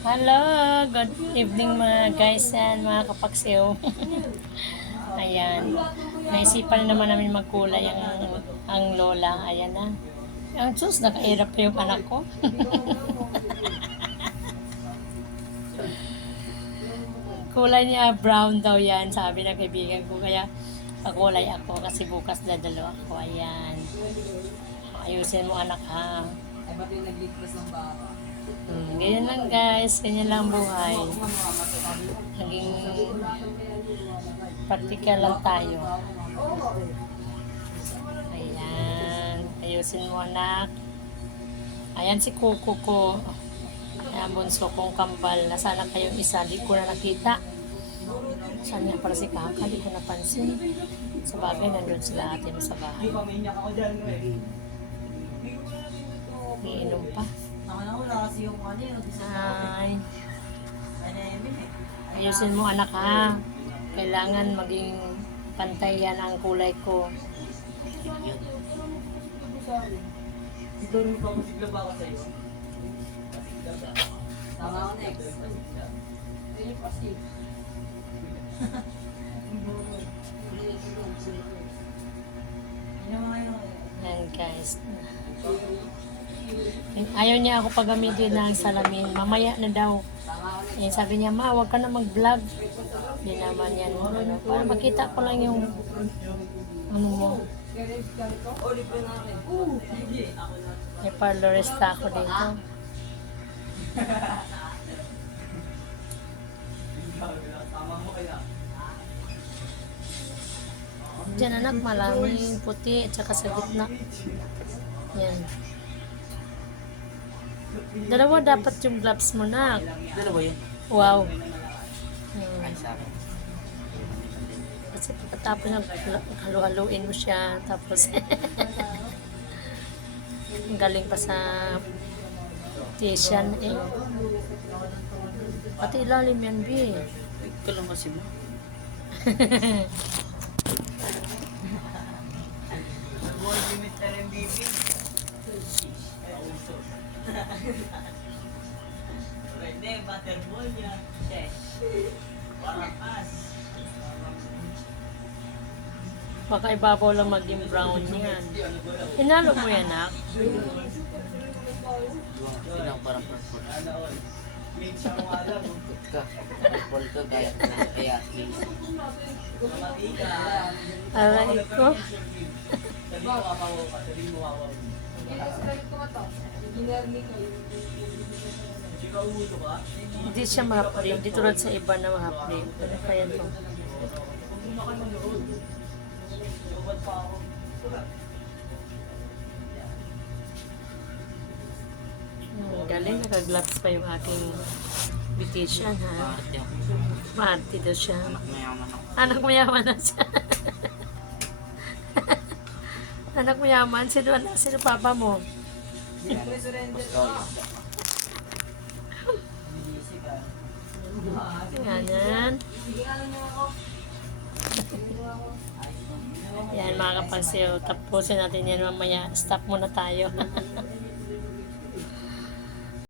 Hello, good evening mga guys and mga kapaksiw. Ayan, naisipan naman namin magkulay ang lola. Ayan na. Ang sus, nakairap pa yung anak ko. Kulay niya brown daw yan, sabi ng kaibigan ko. Kaya pakulay ako kasi bukas dadalo ako. Ayan. Ayusin mo anak ha. Ay, ba't yung nag-ligtas ng baka? Ganyan lang guys, ganyan lang buhay. Naging practical lang tayo. Ayan, ayusin mo anak. Ayan si Kuko ko. Ayan, bunso kong kambal. Nasana kayong isa, di ko na nakita. Saan nga para si Kaka, di ko napansin. Sa bagay, nandun sila ate mo sa bahay. Iinom pa. Wala kasi yung ano yun. Ay, ayusin mo anak ha. Kailangan maging pantay yan ang kulay ko. Ito rin pa kung sigla ba ako sa'yo? Tama ako next. Ayun pa si. Yan guys. Ayaw niya ako pagamitin ng salamin. Mamaya na daw. Eh, sabi niya, ma, huwag ka na mag-vlog. Hindi naman yan. Ano, para makita ko lang yung ano mo. May parlorista ako dito. Diyan anak, malaming puti at saka sa gitna. Yan. Dalawa dapat yung gloves mo na. Dalawa yun? Wow. Ay, sabi. Kasi pagkatapos na halu-haluin mo siya. Tapos galing pa sa Tiyan eh. Pati ilalim yan, B. Ito lang kasi mo. Pwede, butterball niya. Warapas. Baka ibabaw lang maging brown yan. Hinalo mo yan, nak? Ito parang purple. Ikot ka. Purple ka kaya kaya at least. Aray ko. Hindi siya ma-frame. Hindi tulad sa iba na ma-frame. Ano kaya ito? Galing, naka-gloves pa yung aking beautician, ha? Marty daw siya. Anak mayaman Anak mayaman ako. na siya. Anak mayaman? Sino papa mo? Ganyan. Yan mga kapagsiyo. Tapusin natin yan mamaya. Stop muna tayo.